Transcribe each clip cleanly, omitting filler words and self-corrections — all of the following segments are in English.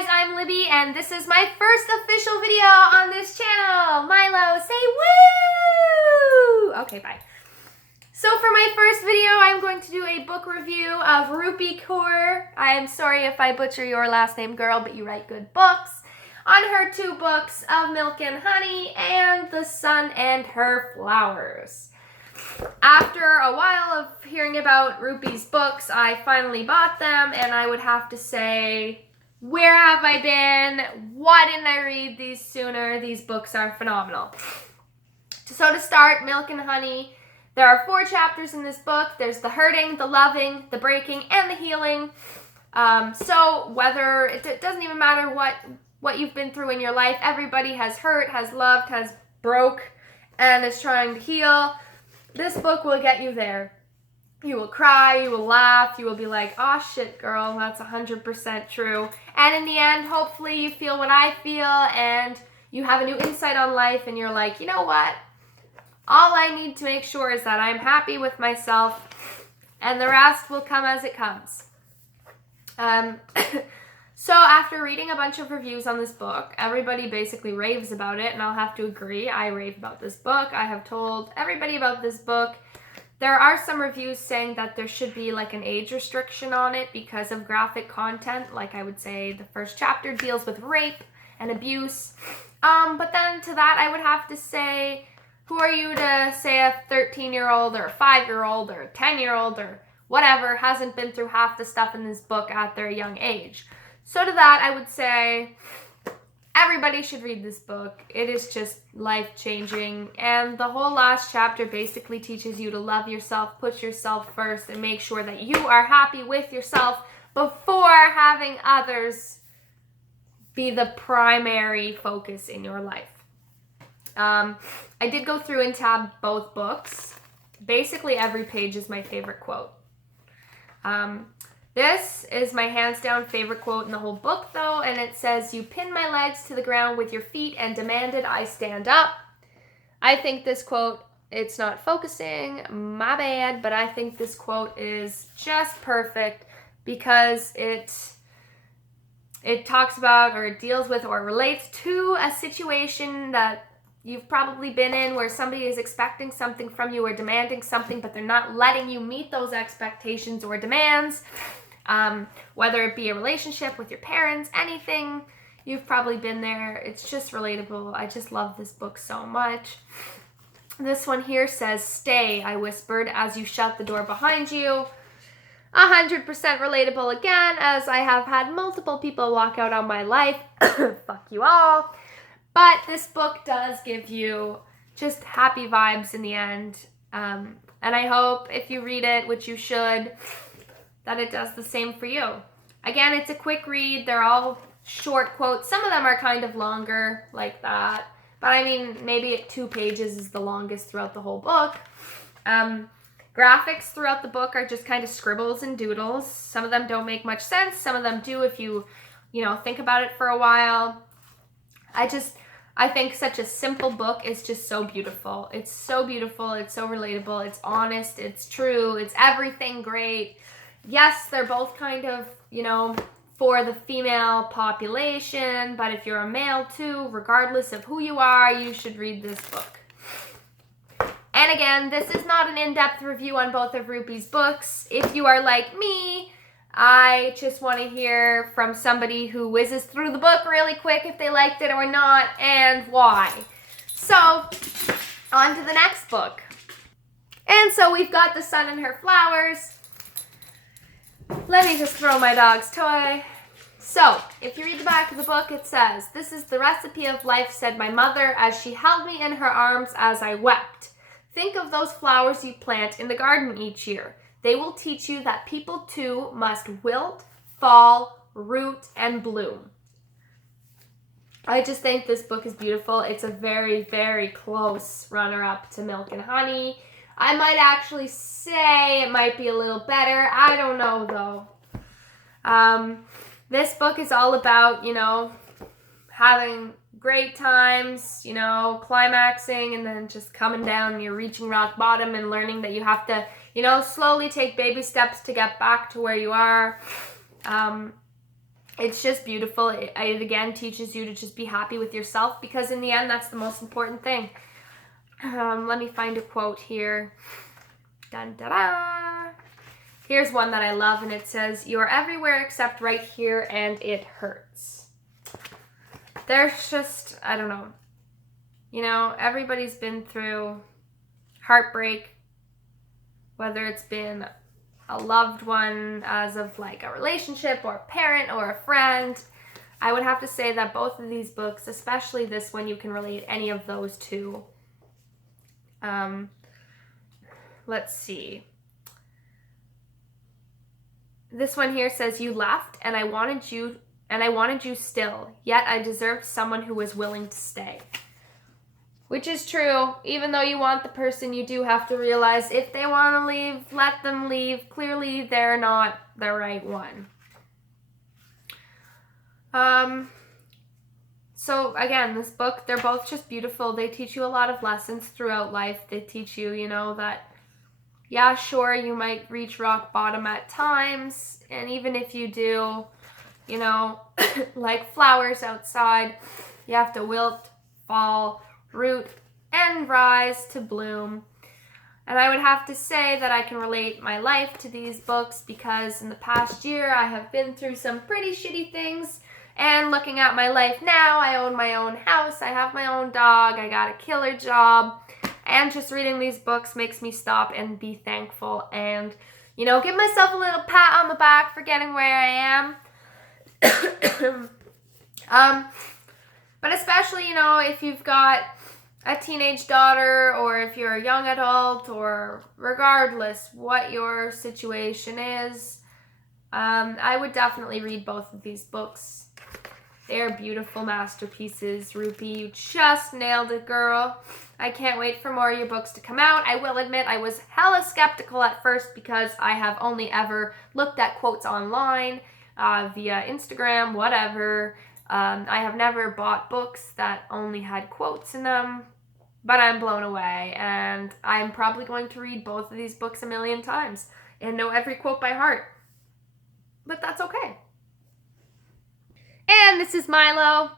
guys, I'm Libby, and this is my first official video on this channel. Milo, say woo! Okay, bye. So for my first video, I'm going to do a book review of Rupi Kaur. I am sorry if I butcher your last name, girl, but you write good books. On her two books of Milk and Honey and The Sun and Her Flowers. After a while of hearing about Rupi's books, I finally bought them, and I would have to say, where have I been? Why didn't I read these sooner? These books are phenomenal. So to start, Milk and Honey, there are 4 chapters in this book. There's the hurting, the loving, the breaking, and the healing. So whether, it doesn't even matter what you've been through in your life, everybody has hurt, has loved, has broke, and is trying to heal. This book will get you there. You will cry, you will laugh, you will be like, oh shit girl, that's 100% true. And in the end, hopefully you feel what I feel and you have a new insight on life and you're like, you know what? All I need to make sure is that I'm happy with myself and the rest will come as it comes. So after reading a bunch of reviews on this book, everybody basically raves about it, and I'll have to agree, I rave about this book. I have told everybody about this book. There are some reviews saying that there should be like an age restriction on it because of graphic content. Like I would say the first chapter deals with rape and abuse. But then to that I would have to say, who are you to say a 13-year-old or a 5-year-old or a 10-year-old or whatever hasn't been through half the stuff in this book at their young age? So to that, I would say everybody should read this book. It is just life-changing, and the whole last chapter basically teaches you to love yourself, put yourself first, and make sure that you are happy with yourself before having others be the primary focus in your life. I did go through and tab both books. Basically, every page is my favorite quote. This is my hands down favorite quote in the whole book though, and it says, "You pinned my legs to the ground with your feet and demanded I stand up." I think this quote, it's not focusing, my bad, but I think this quote is just perfect because it talks about, or it deals with, or relates to a situation that you've probably been in where somebody is expecting something from you or demanding something, but they're not letting you meet those expectations or demands. Whether it be a relationship with your parents, anything, you've probably been there. It's just relatable. I just love this book so much. This one here says, "Stay," I whispered as you shut the door behind you. 100% relatable again, as I have had multiple people walk out on my life. Fuck you all. But this book does give you just happy vibes in the end. And I hope if you read it, which you should, that it does the same for you. Again, it's a quick read. They're all short quotes. Some of them are kind of longer like that. But I mean, maybe 2 pages is the longest throughout the whole book. Graphics throughout the book are just kind of scribbles and doodles. Some of them don't make much sense. Some of them do if you think about it for a while. I think such a simple book is just so beautiful. It's so beautiful. It's so relatable. It's honest. It's true. It's everything great. Yes, they're both kind of, for the female population, but if you're a male too, regardless of who you are, you should read this book. And again, this is not an in-depth review on both of Rupi's books. If you are like me, I just want to hear from somebody who whizzes through the book really quick if they liked it or not, and why. So, on to the next book. And so we've got The Sun and Her Flowers. Let me just throw my dog's toy. So, if you read the back of the book, it says, "This is the recipe of life," said my mother as she held me in her arms as I wept. "Think of those flowers you plant in the garden each year. They will teach you that people too must wilt, fall, root, and bloom." I just think this book is beautiful. It's a very, very close runner-up to Milk and Honey. I might actually say it might be a little better. I don't know though. This book is all about, having great times, climaxing and then just coming down and you're reaching rock bottom and learning that you have to, slowly take baby steps to get back to where you are. It's just beautiful. It again teaches you to just be happy with yourself, because in the end, that's the most important thing. Let me find a quote here. Dun, da, da. Here's one that I love, and it says, "You are everywhere except right here, and it hurts." There's just, I don't know. You know, everybody's been through heartbreak, whether it's been a loved one as of like a relationship or a parent or a friend. I would have to say that both of these books, especially this one, you can relate any of those to. Let's see. This one here says, "You left and I wanted you still, yet I deserved someone who was willing to stay." Which is true. Even though you want the person, you do have to realize if they want to leave, let them leave. Clearly, they're not the right one. So again, this book, they're both just beautiful. They teach you a lot of lessons throughout life. They teach you, you know, that, yeah, sure, you might reach rock bottom at times. And even if you do, you know, like flowers outside, you have to wilt, fall, root, and rise to bloom. And I would have to say that I can relate my life to these books, because in the past year I have been through some pretty shitty things. And looking at my life now, I own my own house, I have my own dog, I got a killer job. And just reading these books makes me stop and be thankful and, you know, give myself a little pat on the back for getting where I am. But especially, you know, if you've got a teenage daughter, or if you're a young adult, or regardless what your situation is, I would definitely read both of these books. They're beautiful masterpieces. Rupi, you just nailed it, girl. I can't wait for more of your books to come out. I will admit I was hella skeptical at first, because I have only ever looked at quotes online, via Instagram, whatever. I have never bought books that only had quotes in them, but I'm blown away, and I'm probably going to read both of these books a million times and know every quote by heart. But that's okay. And this is Milo.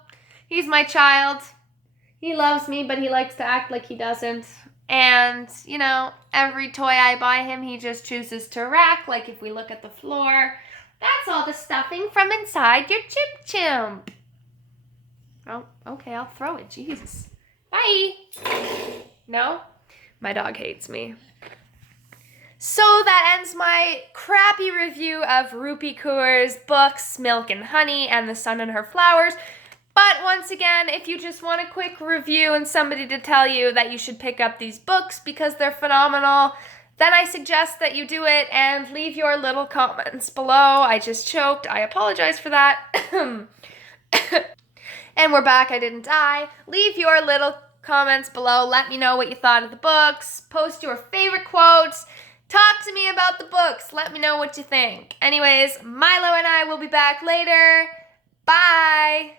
He's my child. He loves me, but he likes to act like he doesn't. And, you know, every toy I buy him, he just chooses to rack. Like if we look at the floor, that's all the stuffing from inside your chip chimp. Oh, okay, I'll throw it. Jesus. Bye. No? My dog hates me. So that ends my crappy review of Rupi Kaur's books, Milk and Honey and The Sun and Her Flowers. But once again, if you just want a quick review and somebody to tell you that you should pick up these books because they're phenomenal, then I suggest that you do it and leave your little comments below. I just choked. I apologize for that. And we're back. I didn't die. Leave your little comments below. Let me know what you thought of the books. Post your favorite quotes. Talk to me about the books. Let me know what you think. Anyways, Milo and I will be back later. Bye.